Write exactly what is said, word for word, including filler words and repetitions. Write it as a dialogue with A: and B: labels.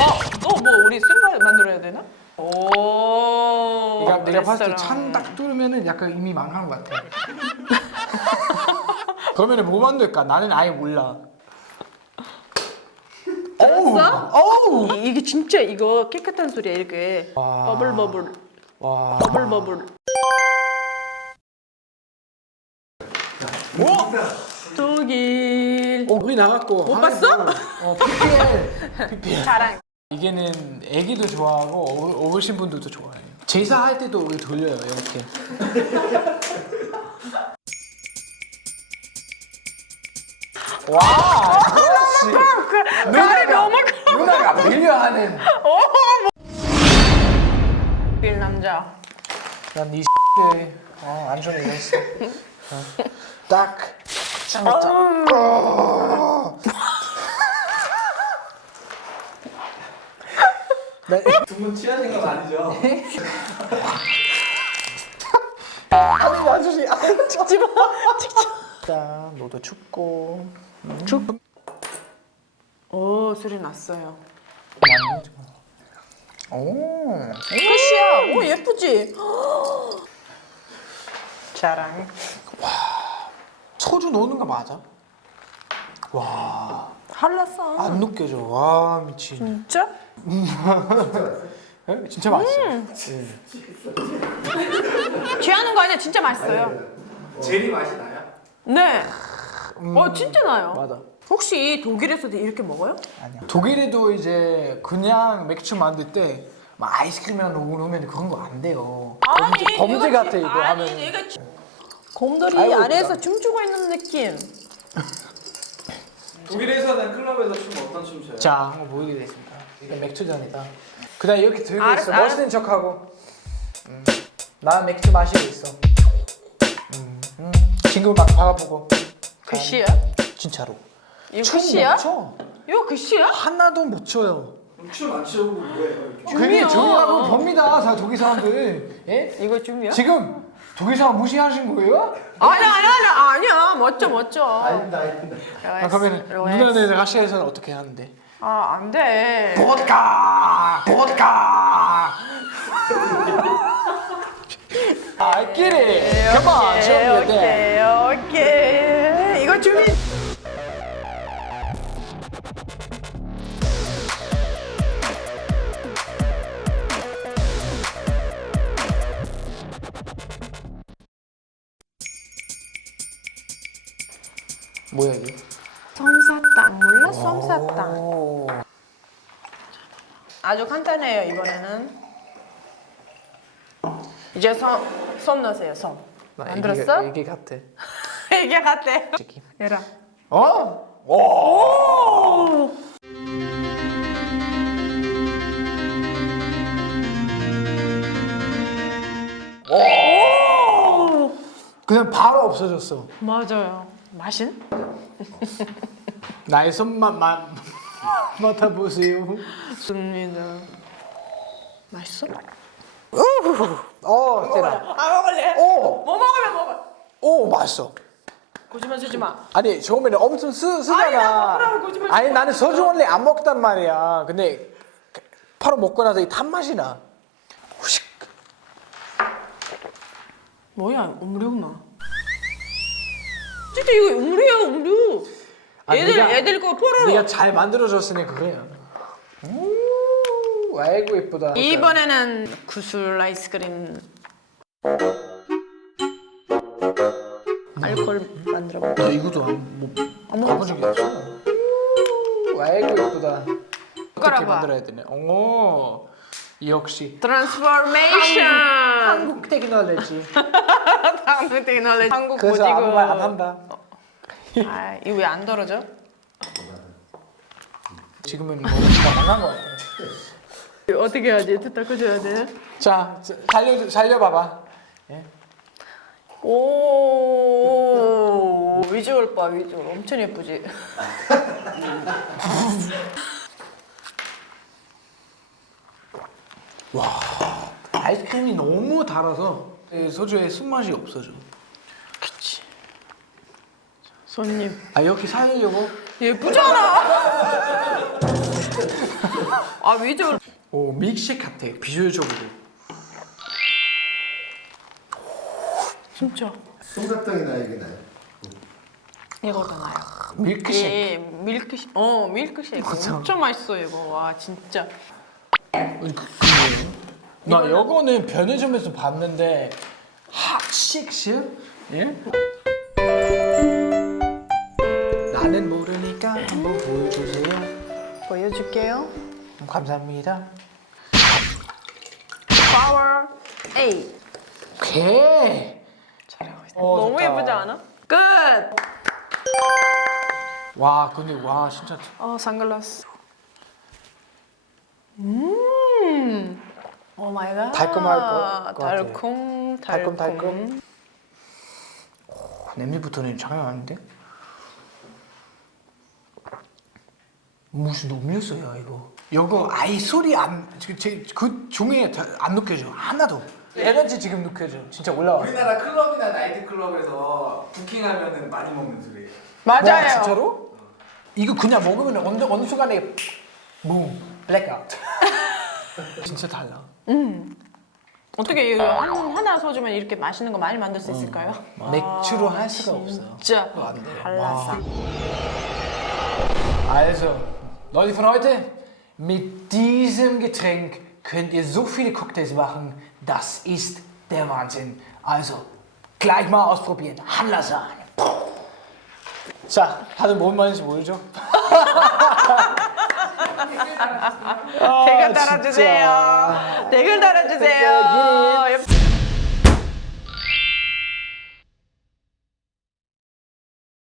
A: 또 뭐 우리 술을 만들어야 되나? 오.
B: 내가, 내가 봤을 때
A: 레스토랑.
B: 창 딱 뚫으면은 약간 이미 망한 것 같아. 그러면은 뭐 만들까? 나는 아예 몰라.
A: 들었어?
B: 어우.
A: 이- 이게 진짜 이거 깨끗한 소리야 이렇게.
B: 와.
A: 버블 버블.
B: 와.
A: 버블 버블.
B: 오!
A: 독일.
B: 어, 우리 나갔고.
A: 못 봤어?
B: 어, 피피엘. 피피엘.
A: 자랑.
B: 이게는 애기도 좋아하고 어- 어르신 분들도 좋아해요. 제사할 때도 우리 돌려요, 이렇게. 와, 그렇지.
A: 말이 너무 커.
B: 누나가 밀려하는.
A: 독일 남자.
B: 난이 때 어, 안 좋은 일 했어. 어. 딱. 짱 짱. 어.
C: 두분 취하신 건 아니죠?
B: 아니 완전히 안
A: 찍지 마. 찍지
B: 자, 너도 춥고.
A: 마. 쭉. 오 소리 났어요.
B: 오.
A: 끝이야. 오 예쁘지? 자랑.
B: 소주 넣는 거 맞아? 와.
A: 할랐어.
B: 안 느껴져. 와 미친.
A: 진짜?
B: 에? 진짜 맛있어.
A: 음.
B: 예.
A: 취하는 거 아니야. 진짜 맛있어요.
C: 제리 맛이 나요?
A: 네. 어 진짜 나요.
B: 맞아.
A: 혹시 독일에서도 이렇게 먹어요?
B: 아니야. 독일에도 이제 그냥 맥주 만들 때 막 아이스크림이랑 넣고 넣으면 그런 거 안 돼요. 범죄, 범죄
A: 내가
B: 같아
A: 지-
B: 이거
A: 아니,
B: 하면.
A: 내가 지- 곰돌이
B: 아이고,
A: 안에서
B: 예쁘다.
A: 춤추고 있는 느낌.
C: 독일에서는 클럽에서 춤 어떤 춤 춰요?
B: 자 한번 보여드리겠습니다. 이거 맥주 잔이다. 그냥 이렇게 들고
A: 알았어,
B: 있어.
A: 알았어.
B: 멋있는 척하고. 음. 나 맥주 마시고 있어. 음. 음. 친구 막 박아보고.
A: 글씨야?
B: 진짜로.
A: 이거
B: 춤
A: 글씨야?
B: 못 춰.
A: 이거 글씨야?
B: 하나도 못 춰요.
C: 춤 안 추고 뭐예요? 이렇게?
B: 그게
A: 춤이야.
B: 중요하고 봅니다, 다 독일 사람들. 예?
A: 이거 춤이야?
B: 지금 독일 사람 무시하신 거예요?
A: 아니야 아니야 아니야 아니야 멋져 멋져.
C: 아닙니다, 아닙니다.
B: 아, 그러면 누나네 러시아에서는 어떻게 하는데?
A: 아 안돼.
B: 보드카! 보드카! I get it. Come on, show me that.
A: 오케이 오케이. 이거 준비.
B: 뭐야 이게?
A: 솜사탕 몰라 솜사탕.
B: 오.
A: 아주 간단해요 이번에는. 이제 손, 손 넣으세요 손. 만들었어?
B: 이게 같아.
A: 이게 같대.
B: 새끼.
A: 얘라.
B: 어? 오!
A: 오!
B: 그냥 바로 없어졌어.
A: 맞아요. 맛은?
B: 나의 손맛 마, 맡아보세요.
A: 좋습니다. 맛있어?
B: 어, 대박.
A: 아 먹을래?
B: 오!
A: 뭐 먹으면 먹어.
B: 오, 맛있어.
A: 거짓말 쓰지 마.
B: 아니 처음에는 엄청 쓰, 쓰잖아.
A: 아니, 나 먹으라고 거짓말
B: 아니
A: 치지
B: 나는
A: 마.
B: 소주 원래 안 먹단 말이야. 근데 바로 먹고 나서 이 단맛이 나. 후식.
A: 뭐야 음료나? 진짜 이거 음료야 음료.
B: 아,
A: 애들
B: 네가-
A: 애들 거 포로로.
B: 네가 잘 만들어줬으니까 그래요. 오, 아이고 예쁘다.
A: 이번에는 구슬 아이스크림. 알콜 만들어 봐.
B: 나 이것도 안, 뭐,
A: 안
B: 가본 적이 없어. 오, 아이고 예쁘다. 어떻게
A: 깔아봐.
B: 만들어야 되네. 오, 역시
A: 트랜스포메이션.
B: 한국 테크놀로지.
A: 한국 테크놀로지. 한국
B: 그래서
A: 고지고.
B: 아무 말 안 한다.
A: 아 이거 왜 안 떨어져?
B: 지금은 뭐 진짜 망한 거 같아.
A: 어떻게 해야지? 닦아줘야 돼?
B: 자, 살려 살려봐봐. 예?
A: 오 위주얼 봐 위주얼 엄청 예쁘지?
B: 와, 아이스크림이 너무 달아서 소주의 쓴맛이 없어져.
A: 그치. 손님.
B: 아 여기 사이려고?
A: 예쁘잖아. 아 위주.
B: 오 밀크쉐이크 같아 비주얼적으로.
A: 진짜.
C: 솜사탕이 나요, 이게 나요?
A: 이거도 나요.
B: 밀크쉐이크.
A: 예, 밀크쉐이크. 어 밀크쉐이크.
B: 맞아.
A: 엄청 맛있어요 이거. 와 진짜.
B: 그, 나 이거는 편의점에서 봤는데 핫식스? 예? 나는 모르니까 한번 보여주세요.
A: 보여줄게요.
B: 감사합니다.
A: 파워 A.
B: 오케이.
A: 잘하고 있어.
B: 어,
A: 너무
B: 좋다.
A: 예쁘지 않아? 끝.
B: 와 근데 와 진짜
A: 어 선글라스. 음. 오 마이 갓.
B: 달콤할 것- 것 같아요.
A: 달콤
B: 달콤,
A: 달콤.
B: 달콤. 오, 냄새부터는 장난 아닌데? 무슨 음료수야 이거? 이거 아예 소리 안그 그 종이에 다 안 느껴져 하나도. 에너지 지금 느껴져. 진짜 올라와.
C: 우리나라 클럽이나 나이트 클럽에서 부킹하면은 많이 먹는 술이에요.
A: 맞아요.
B: 와, 진짜로? 이거 그냥 먹으면 어느 어느 순간에 뭉 블랙아웃. 진짜 달라.
A: 음. 어떻게 이거 한, 하나 소주면 이렇게 맛있는 거 많이 만들 수 있을까요?
B: 맥주로 할 수가 없어.
A: 진짜
B: 그거 안 돼.
A: 달랐어.
B: Also, Leute von heute, mit diesem Getränk könnt ihr so viele Cocktails machen, das ist der Wahnsinn. Also, gleich mal ausprobieren. 한라산. 자, 다들 뭔 말인지 모르죠?
A: 댓글 달아주세요. 댓글 달아주세요.